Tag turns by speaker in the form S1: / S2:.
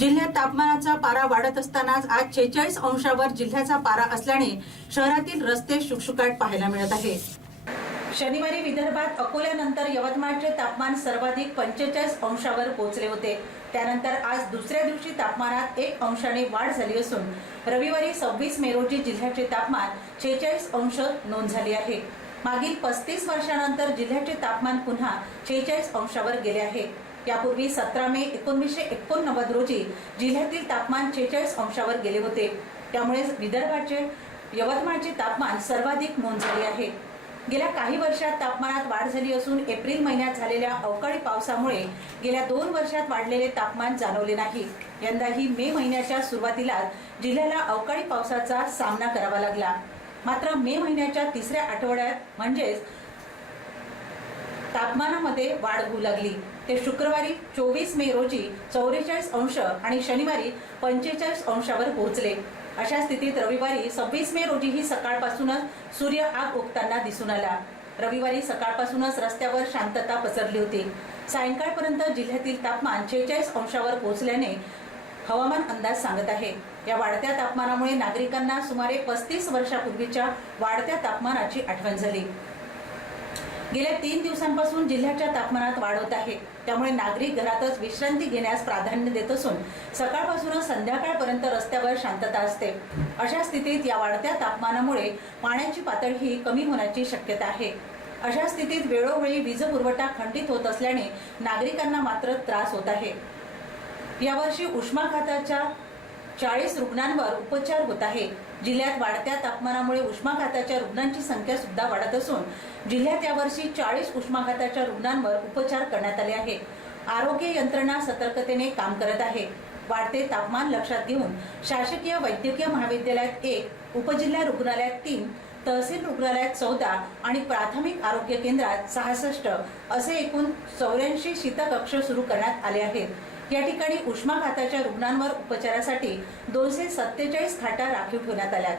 S1: जिल्ह्यात तापमानाचा पारा वाढत असतानाच आज छेचाळीस अंशावर जिल्ह्याचा पारा असल्याने शहरातील रस्ते शुकशुकाट पाहायला मिळत आहे शनिवारी विदर्भात अकोल्यानंतर यवतमाळचे तापमान सर्वाधिक पंचेचाळीस अंशावर पोहोचले होते. त्यानंतर आज दुसऱ्या दिवशी तापमानात एक अंशाने वाढ झाली असून रविवारी सव्वीस मे रोजी जिल्ह्याचे तापमान छेचाळीस अंश नोंद झाली आहे. मागील पस्तीस वर्षानंतर जिल्ह्याचे तापमान पुन्हा छेचाळीस अंशावर गेले आहे. यापूर्वी सतरा मे एकोणीसशे एकोणनव्वद रोजी जिल्ह्यातील तापमान छेचाळीस अंशावर गेले होते. त्यामुळे विदर्भाचे यवतमाळचे तापमान सर्वाधिक नोंद झाले आहे. गेल्या काही वर्षात तापमानात वाढ झाली असून एप्रिल महिन्यात झालेल्या अवकाळी पावसामुळे गेल्या दोन वर्षात वाढलेले तापमान जाणवले नाही. यंदाही मे महिन्याच्या सुरुवातीला जिल्ह्याला अवकाळी पावसाचा सामना करावा लागला. मात्र मे महिन्याच्या तिसऱ्या आठवड्यात म्हणजेच तापमानामध्ये वाढ होऊ लागली. ते शुक्रवारी चोवीस मे रोजी चौवेचाळीस अंश आणि शनिवारी पंचेचाळीस अंशावर पोहोचले. अशा स्थितीत रविवारी सव्वीस मे रोजी ही सकाळपासूनच सूर्य आग उगताना दिसून आला. रविवारी सकाळपासूनच रस्त्यावर शांतता पसरली होती. सायंकाळपर्यंत जिल्ह्यातील तापमान छेचाळीस अंशावर पोहोचल्याने हवामान अंदाज सांगत आहे. या वाढत्या तापमानामुळे नागरिकांना सुमारे पस्तीस वर्षापूर्वीच्या वाढत्या तापमानाची आठवण झाली. गेल्या तीन दिवसांपासून जिल्ह्याच्या तापमानात वाढ होत आहे. त्यामुळे नागरिक घरातच विश्रांती घेण्यास प्राधान्य देत असून सकाळपासूनच संध्याकाळपर्यंत रस्त्यावर शांतता असते. अशा स्थितीत या वाढत्या तापमानामुळे पाण्याची पातळीही कमी होण्याची शक्यता आहे. अशा स्थितीत वेळोवेळी वीज पुरवठा खंडित होत असल्याने नागरिकांना मात्र त्रास होत आहे. यावर्षी उष्माघाताच्या चाळीस रुग्णांवर उपचार होत आहे. जिल्ह्यात वाढत्या तापमानामुळे उष्माघाताच्या रुग्णांची संख्या सुद्धा वाढत असून जिल्ह्यात यावर्षी चाळीस उष्माघाताच्या रुग्णांवर उपचार करण्यात आले आहे आरोग्य यंत्रणा सतर्कतेने काम करत आहे. वाढते तापमान लक्षात घेऊन शासकीय वैद्यकीय महाविद्यालयात एक उपजिल्हा रुग्णालयात तीन तहसील रुग्णालयात चौदा आणि प्राथमिक आरोग्य केंद्रात सहासष्ट असे एकूण चौऱ्याऐंशी शीतकक्ष सुरू करण्यात आले आहेत. या ठिकाणी उष्माघाताच्या रुग्णांवर उपचारासाठी दोनशे सत्तेचाळीस खाटा राखीव ठेवण्यात आल्या.